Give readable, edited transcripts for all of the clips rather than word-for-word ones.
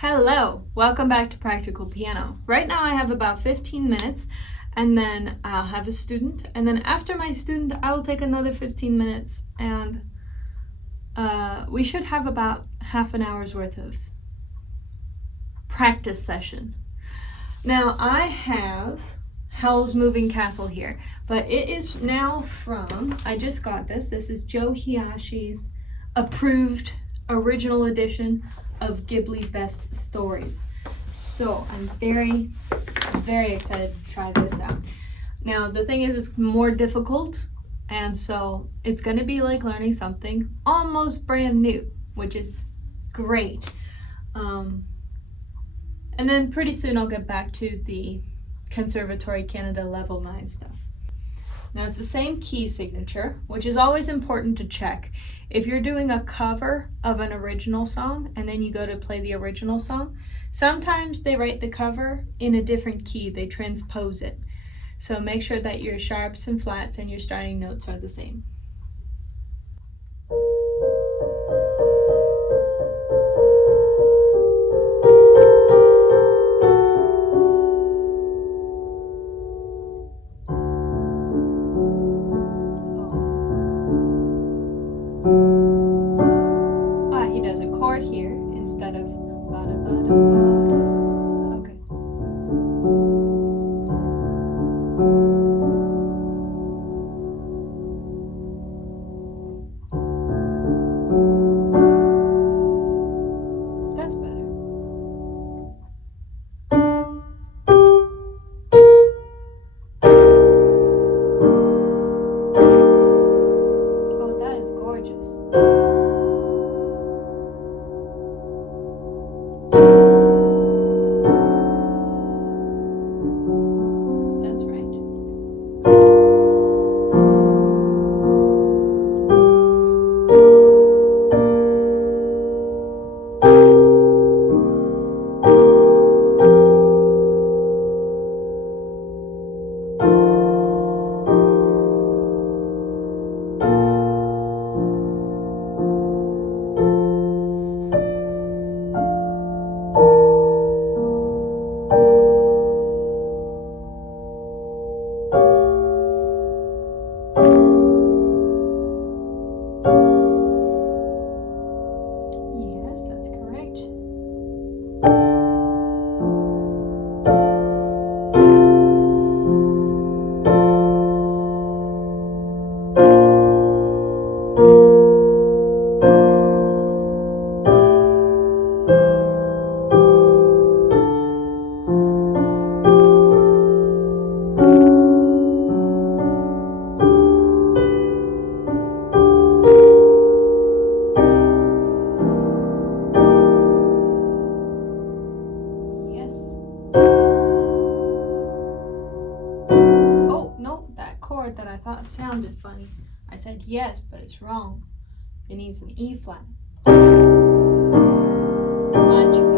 Hello, welcome back to Practical Piano. Right now I have about 15 minutes and then I'll have a student, and then after my student I will take another 15 minutes and we should have about half an hour's worth of practice session. Now I have Howl's Moving Castle here, but it is now from, I just got this is Joe Hisaishi's approved original edition of Ghibli Best Stories. So I'm very, very excited to try this out. Now the thing is, it's more difficult, and so it's going to be like learning something almost brand new, which is great. And then pretty soon I'll get back to the Conservatory Canada Level 9 stuff. Now it's the same key signature, which is always important to check. If you're doing a cover of an original song and then you go to play the original song, sometimes they write the cover in a different key, they transpose it. So make sure that your sharps and flats and your starting notes are the same. He does a chord here instead of bada bada bada. Okay. That's better. Oh, that is gorgeous. That's right. Yes, that's correct. Yes. Oh, no, that chord that I thought sounded funny. I said yes, but it's wrong. It needs an E flat. Much better.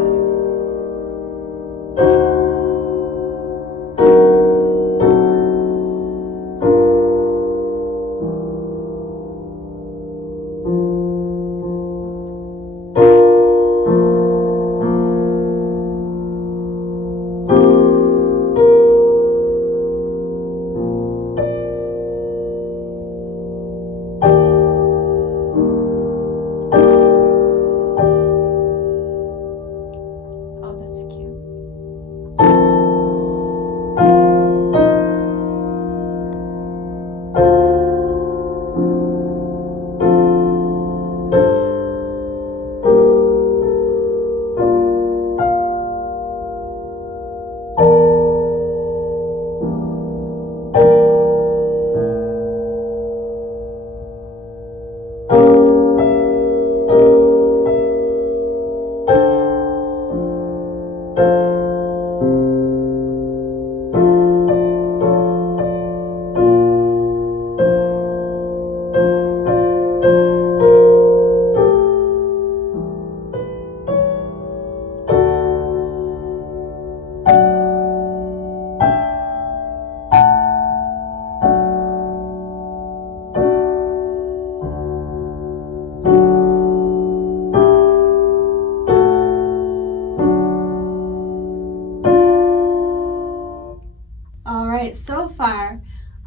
right, so far,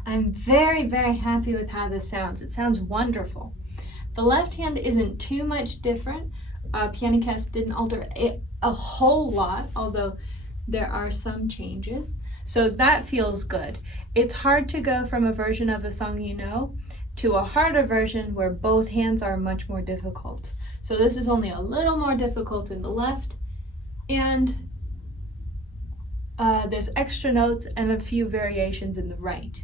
I'm very, very happy with how this sounds. It sounds wonderful. The left hand isn't too much different. PianoCast didn't alter it a whole lot, although there are some changes. So that feels good. It's hard to go from a version of a song you know to a harder version where both hands are much more difficult. So this is only a little more difficult in the left, and there's extra notes and a few variations in the right.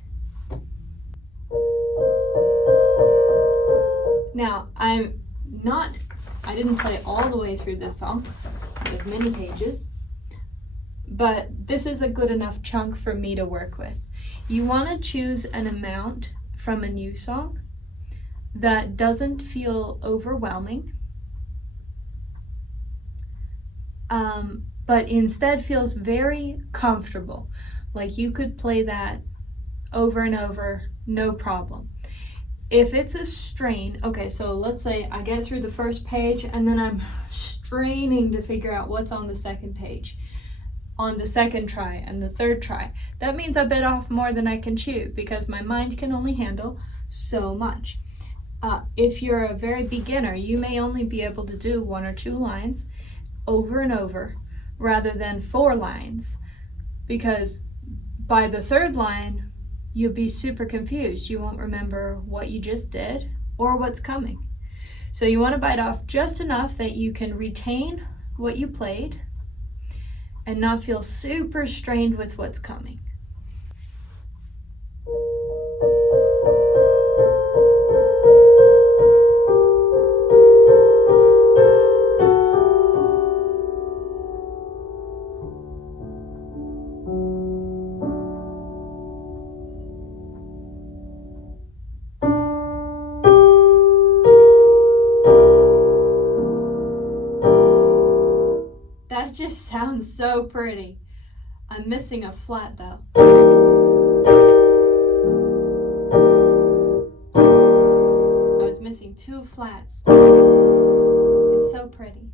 Now, I didn't play all the way through this song. There's many pages, but this is a good enough chunk for me to work with. You want to choose an amount from a new song that doesn't feel overwhelming, but instead feels very comfortable. Like you could play that over and over, no problem. If it's a strain, okay, so let's say I get through the first page and then I'm straining to figure out what's on the second page, on the second try and the third try. That means I bit off more than I can chew because my mind can only handle so much. If you're a very beginner, you may only be able to do 1 or 2 lines over and over rather than 4 lines, because by the third line, you'll be super confused. You won't remember what you just did or what's coming. So you want to bite off just enough that you can retain what you played and not feel super strained with what's coming. That just sounds so pretty. I'm missing a flat though. I was missing 2 flats. It's so pretty.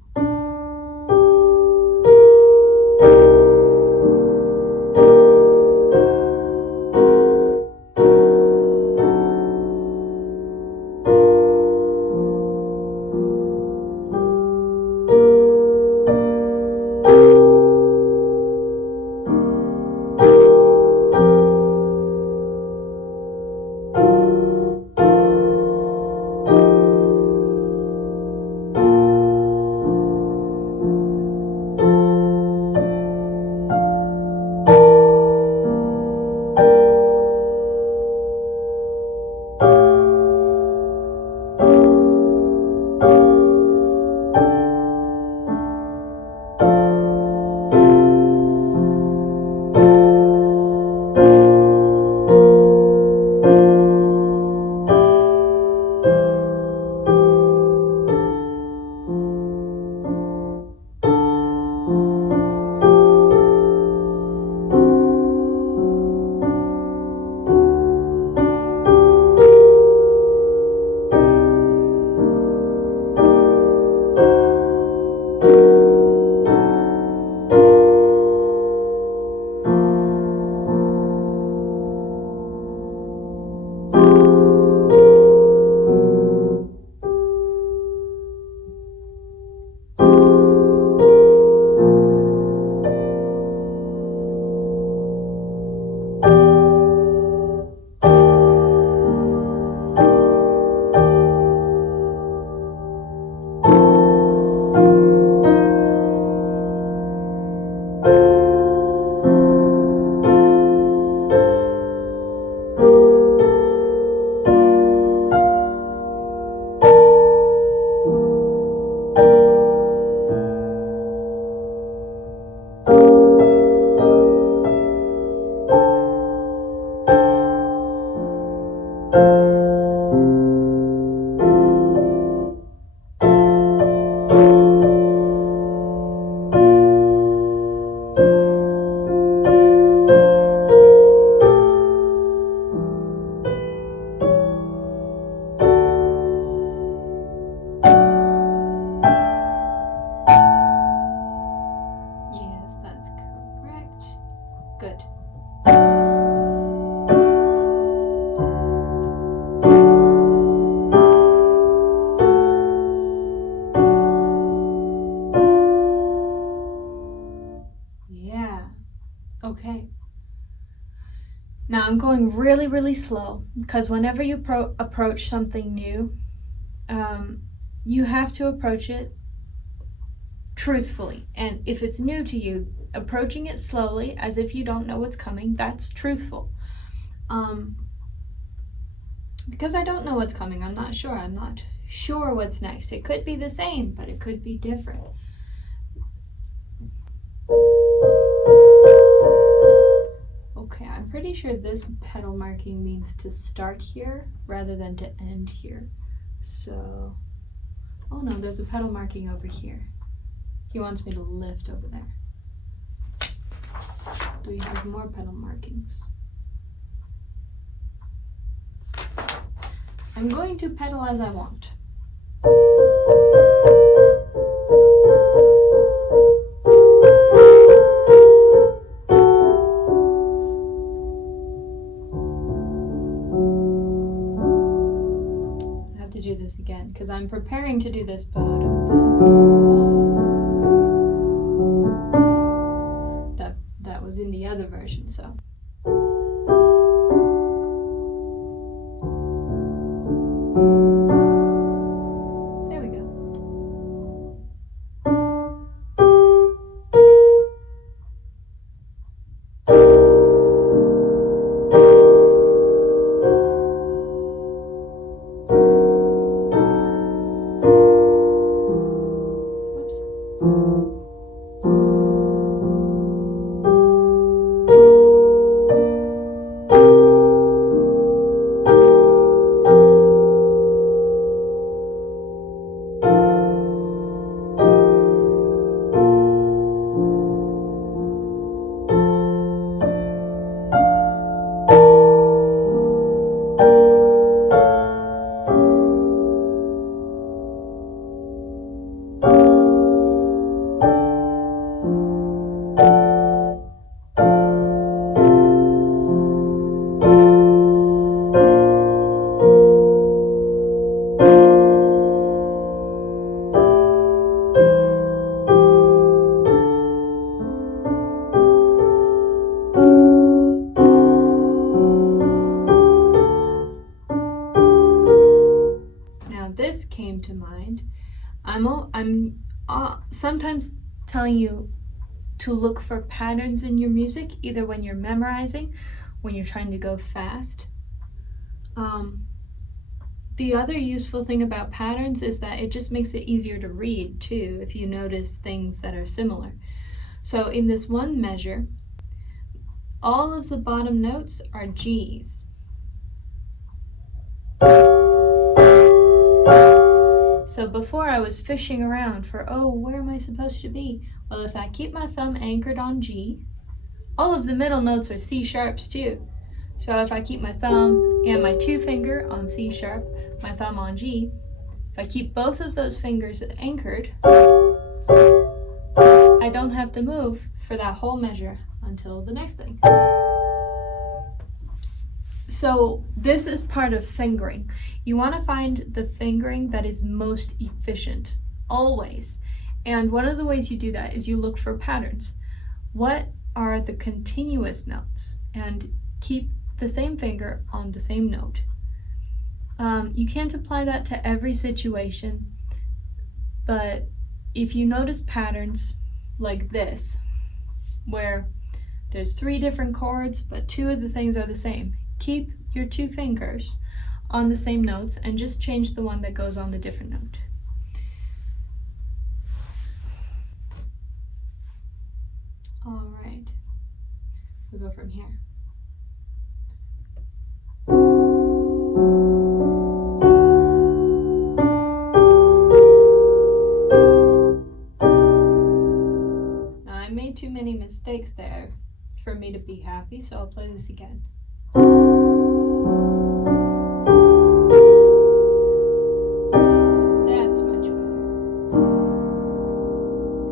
Now I'm going really, really slow because whenever you approach something new, you have to approach it truthfully. And if it's new to you, approaching it slowly as if you don't know what's coming, that's truthful. Because I don't know what's coming, I'm not sure what's next. It could be the same, but it could be different. Okay, I'm pretty sure this pedal marking means to start here rather than to end here. So, oh no, there's a pedal marking over here. He wants me to lift over there. Do we have more pedal markings? I'm going to pedal as I want. I have to do this again because I'm preparing to do this. That was in the other version, so. This came to mind. I'm sometimes telling you to look for patterns in your music, either when you're memorizing, when you're trying to go fast. The other useful thing about patterns is that it just makes it easier to read too, if you notice things that are similar. So in this one measure, all of the bottom notes are G's. So before I was fishing around for, oh, where am I supposed to be? Well, if I keep my thumb anchored on G, all of the middle notes are C sharps too. So if I keep my thumb and my 2 finger on C sharp, my thumb on G, if I keep both of those fingers anchored, I don't have to move for that whole measure until the next thing. So this is part of fingering. You want to find the fingering that is most efficient, always. And one of the ways you do that is you look for patterns. What are the continuous notes? And keep the same finger on the same note. You can't apply that to every situation, but if you notice patterns like this, where there's 3 different chords, but 2 of the things are the same, keep your 2 fingers on the same notes and just change the one that goes on the different note. All right, we'll go from here. Now I made too many mistakes there for me to be happy, so I'll play this again. That's much better.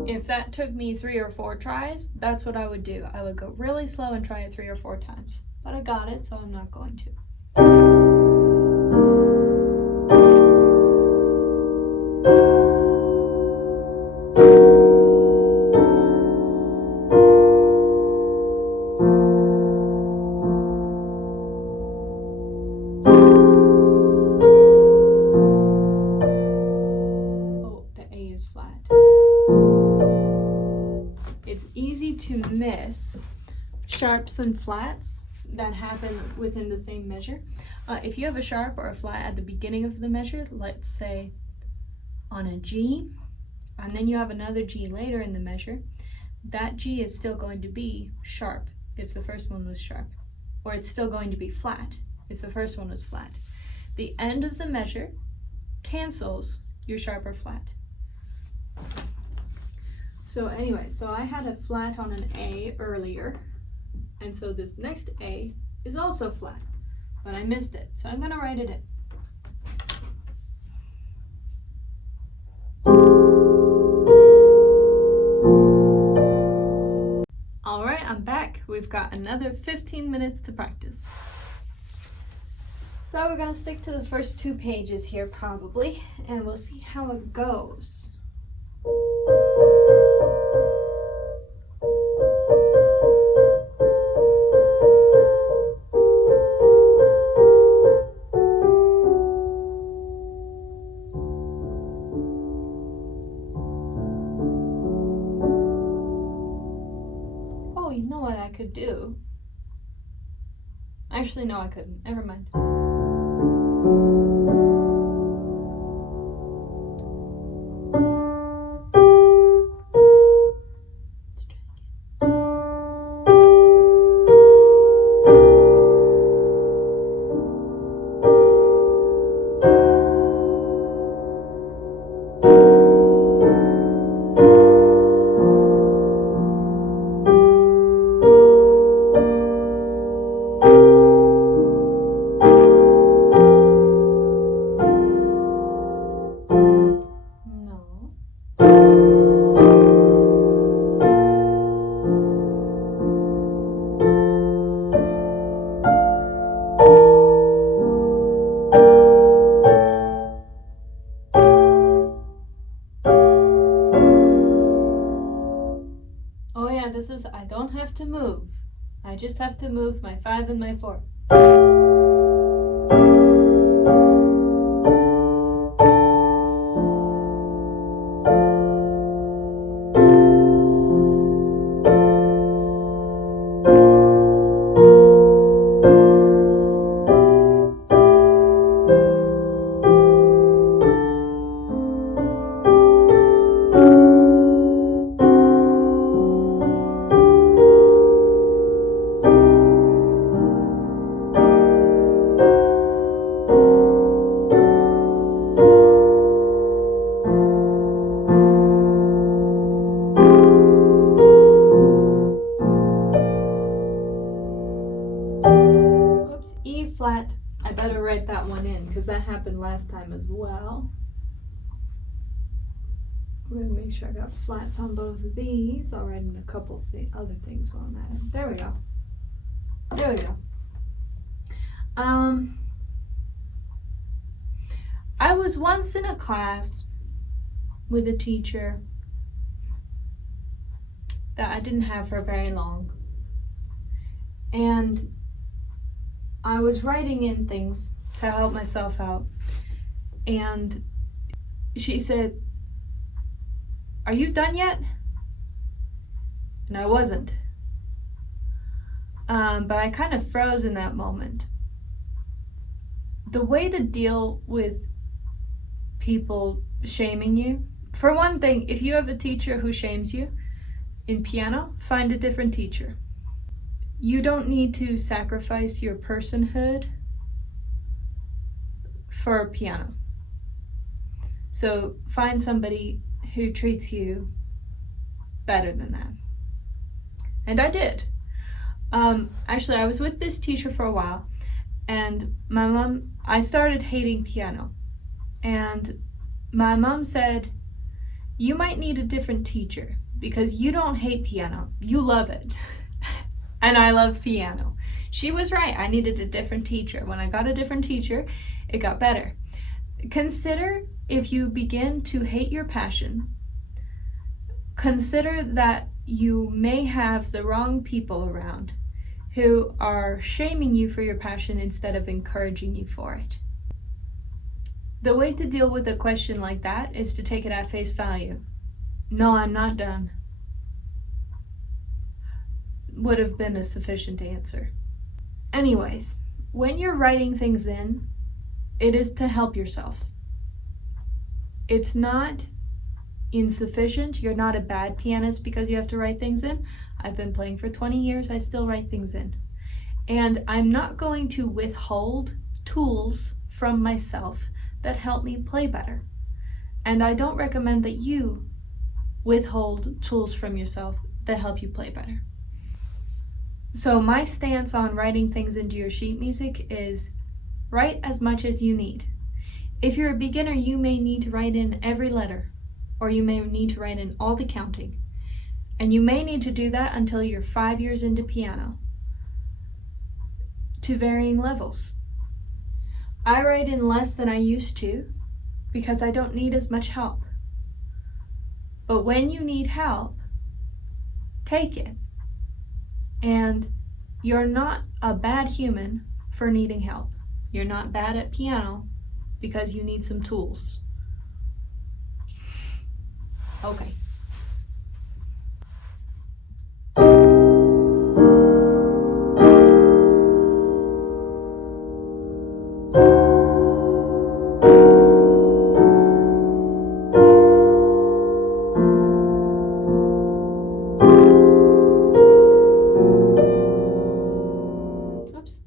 If that took me 3 or 4 tries, that's what I would do. I would go really slow and try it 3 or 4 times. But I got it, so I'm not going to. it's easy to miss sharps and flats that happen within the same measure. If you have a sharp or a flat at the beginning of the measure, let's say on a G, and then you have another G later in the measure, that G is still going to be sharp if the first one was sharp, or it's still going to be flat if the first one was flat. The end of the measure cancels your sharp or flat. So anyway, so I had a flat on an A earlier, and so this next A is also flat, but I missed it, so I'm going to write it in. Alright, I'm back. We've got another 15 minutes to practice. So we're going to stick to the first 2 pages here probably, and we'll see how it goes. Oh, you know what I could do? Actually, no, I couldn't. Never mind. I don't have to move. I just have to move my 5 and my 4. Flat, I better write that one in because that happened last time as well. I'm going to make sure I got flats on both of these. I'll write in a couple other things while I'm at it. There we go. There we go. I was once in a class with a teacher that I didn't have for very long. And I was writing in things to help myself out, and she said, "Are you done yet?" And I wasn't. But I kind of froze in that moment. The way to deal with people shaming you, for one thing, if you have a teacher who shames you in piano, find a different teacher. You don't need to sacrifice your personhood for piano. So find somebody who treats you better than that. And I did. Actually, I was with this teacher for a while, and I started hating piano. And my mom said, "You might need a different teacher because you don't hate piano, you love it." And I love piano. She was right. I needed a different teacher. When I got a different teacher, it got better. Consider if you begin to hate your passion, consider that you may have the wrong people around who are shaming you for your passion instead of encouraging you for it. The way to deal with a question like that is to take it at face value. No, I'm not done. would have been a sufficient answer. Anyways, when you're writing things in, it is to help yourself. It's not insufficient. You're not a bad pianist because you have to write things in. I've been playing for 20 years. I still write things in. And I'm not going to withhold tools from myself that help me play better. And I don't recommend that you withhold tools from yourself that help you play better. So my stance on writing things into your sheet music is write as much as you need. If you're a beginner, you may need to write in every letter, or you may need to write in all the counting. And you may need to do that until you're 5 years into piano, to varying levels. I write in less than I used to because I don't need as much help. But when you need help, take it. And you're not a bad human for needing help. You're not bad at piano because you need some tools. Okay. Oops.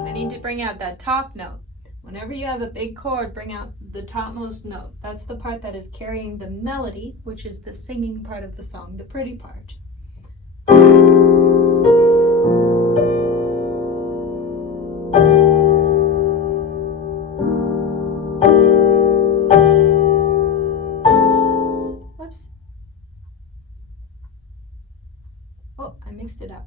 I need to bring out that top note. Whenever you have a big chord, bring out the topmost note. That's the part that is carrying the melody, which is the singing part of the song, the pretty part. Whoops. Oh, I mixed it up.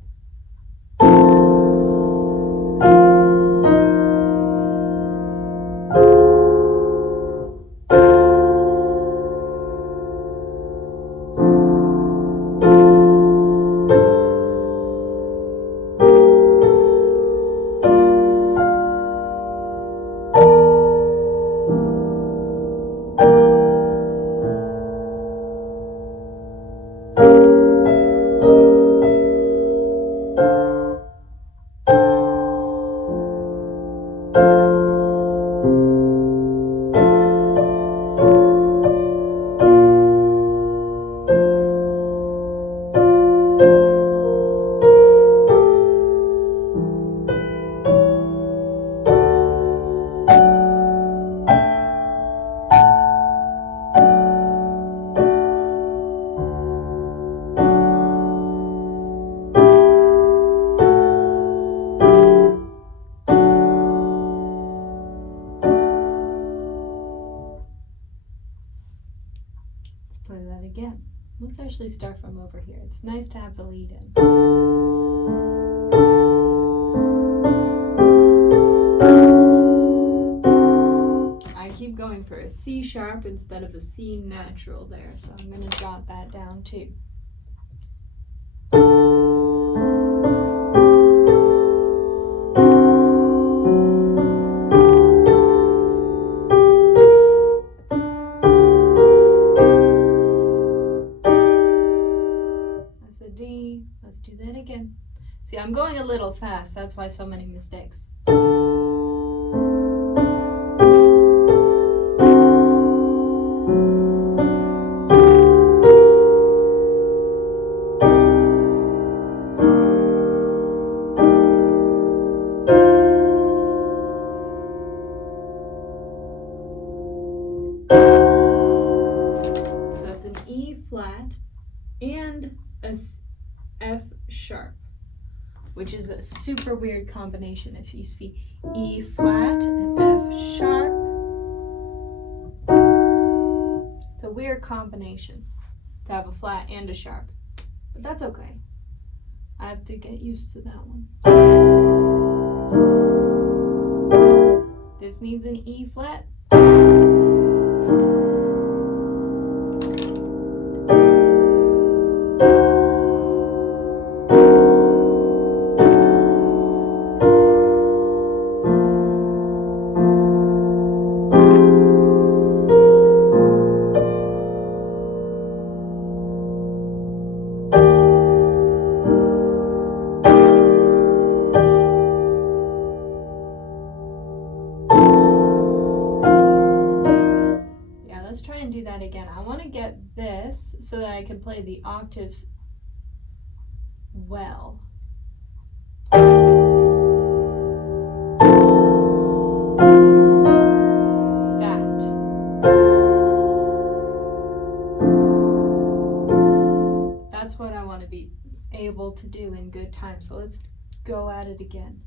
Play that again. Let's actually start from over here. It's nice to have the lead in. I keep going for a C sharp instead of a C natural there, so I'm going to jot that down too. D. Let's do that again. See, I'm going a little fast. That's why so many mistakes. So that's an E flat and a F sharp, which is a super weird combination. If you see E flat and F sharp, it's a weird combination to have a flat and a sharp, but that's okay. I have to get used to that one. This needs an E flat. that again. I want to get this so that I can play the octaves well. That's what I want to be able to do in good time. So let's go at it again.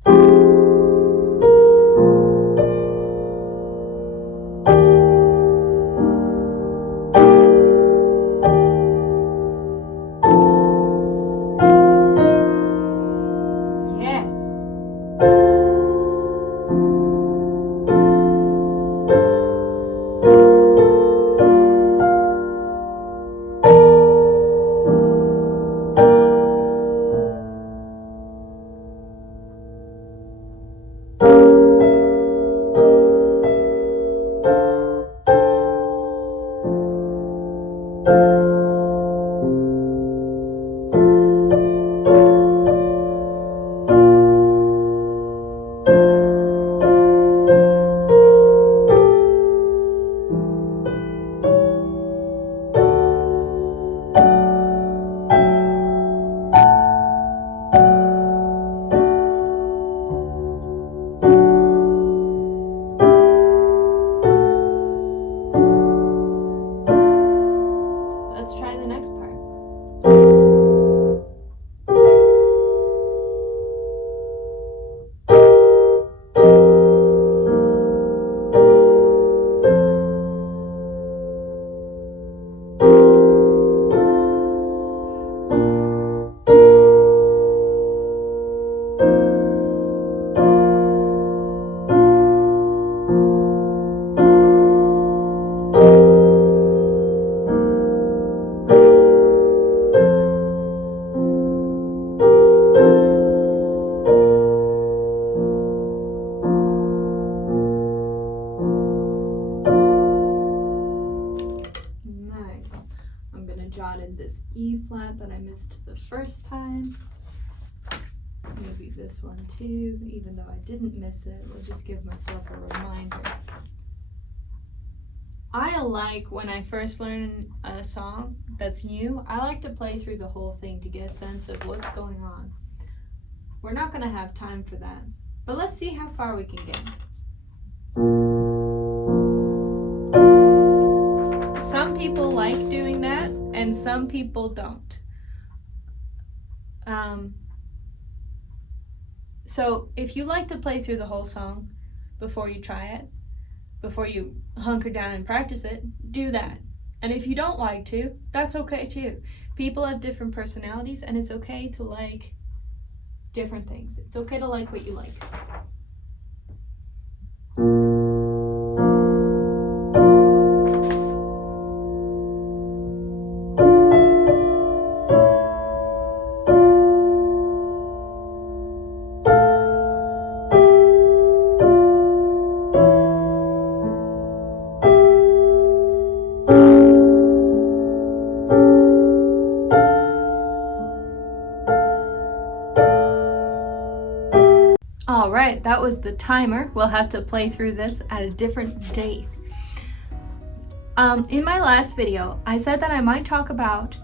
Let's try the next part. Jotted this E flat that I missed the first time. Maybe this one too, even though I didn't miss it. We'll just give myself a reminder. I like, when I first learn a song that's new, I like to play through the whole thing to get a sense of what's going on. We're not going to have time for that, but let's see how far we can get. Some people like doing that, and some people don't. So if you like to play through the whole song before you try it, before you hunker down and practice it, do that. And if you don't like to, that's okay too. People have different personalities, and it's okay to like different things. It's okay to like what you like. All right, that was the timer. We'll have to play through this at a different date. In my last video, I said that I might talk about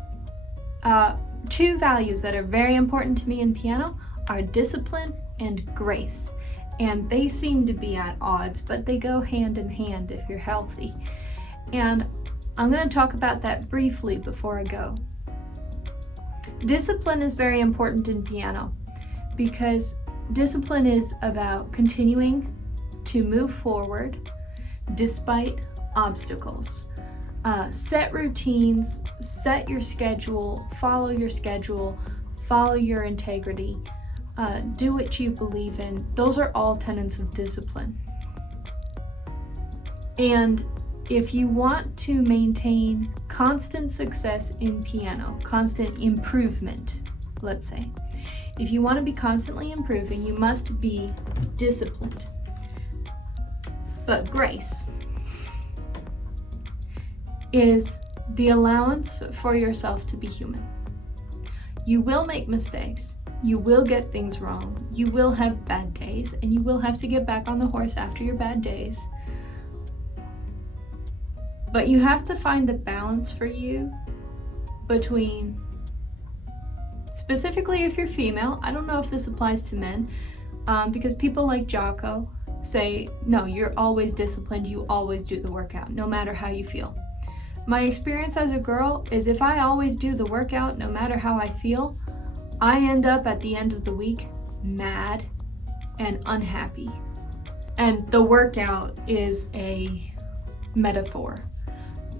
two values that are very important to me in piano are discipline and grace. And they seem to be at odds, but they go hand in hand if you're healthy. And I'm going to talk about that briefly before I go. Discipline is very important in piano because discipline is about continuing to move forward despite obstacles. Set routines, set your schedule, follow your integrity, do what you believe in. Those are all tenets of discipline. And if you want to maintain constant success in piano, constant improvement, let's say, if you want to be constantly improving, you must be disciplined. But grace is the allowance for yourself to be human. You will make mistakes, you will get things wrong, you will have bad days, and you will have to get back on the horse after your bad days. But you have to find the balance for you between, specifically if you're female, I don't know if this applies to men, because people like Jocko say, no, you're always disciplined, you always do the workout, no matter how you feel. My experience as a girl is if I always do the workout, no matter how I feel, I end up at the end of the week mad and unhappy. And the workout is a metaphor.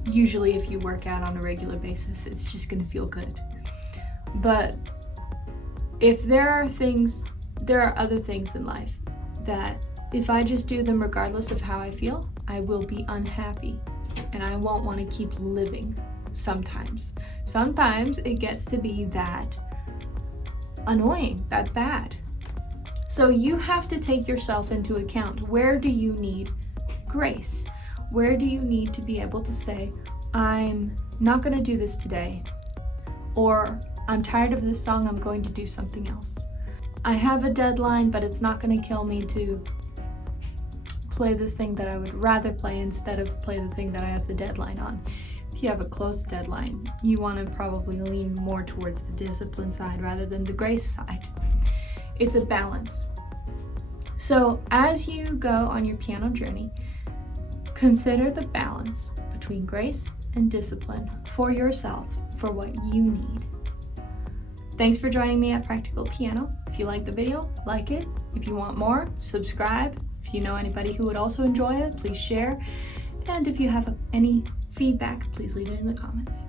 Usually if you work out on a regular basis, it's just gonna feel good. But if there are other things in life that if I just do them regardless of how I feel, I will be unhappy and I won't want to keep living sometimes. Sometimes it gets to be that annoying, that bad. So you have to take yourself into account. Where do you need grace? Where do you need to be able to say, I'm not going to do this today, or I'm tired of this song, I'm going to do something else. I have a deadline, but it's not going to kill me to play this thing that I would rather play instead of play the thing that I have the deadline on. If you have a close deadline, you want to probably lean more towards the discipline side rather than the grace side. It's a balance. So as you go on your piano journey, consider the balance between grace and discipline for yourself, for what you need. Thanks for joining me at Practical Piano. If you like the video, like it. If you want more, subscribe. If you know anybody who would also enjoy it, please share. And if you have any feedback, please leave it in the comments.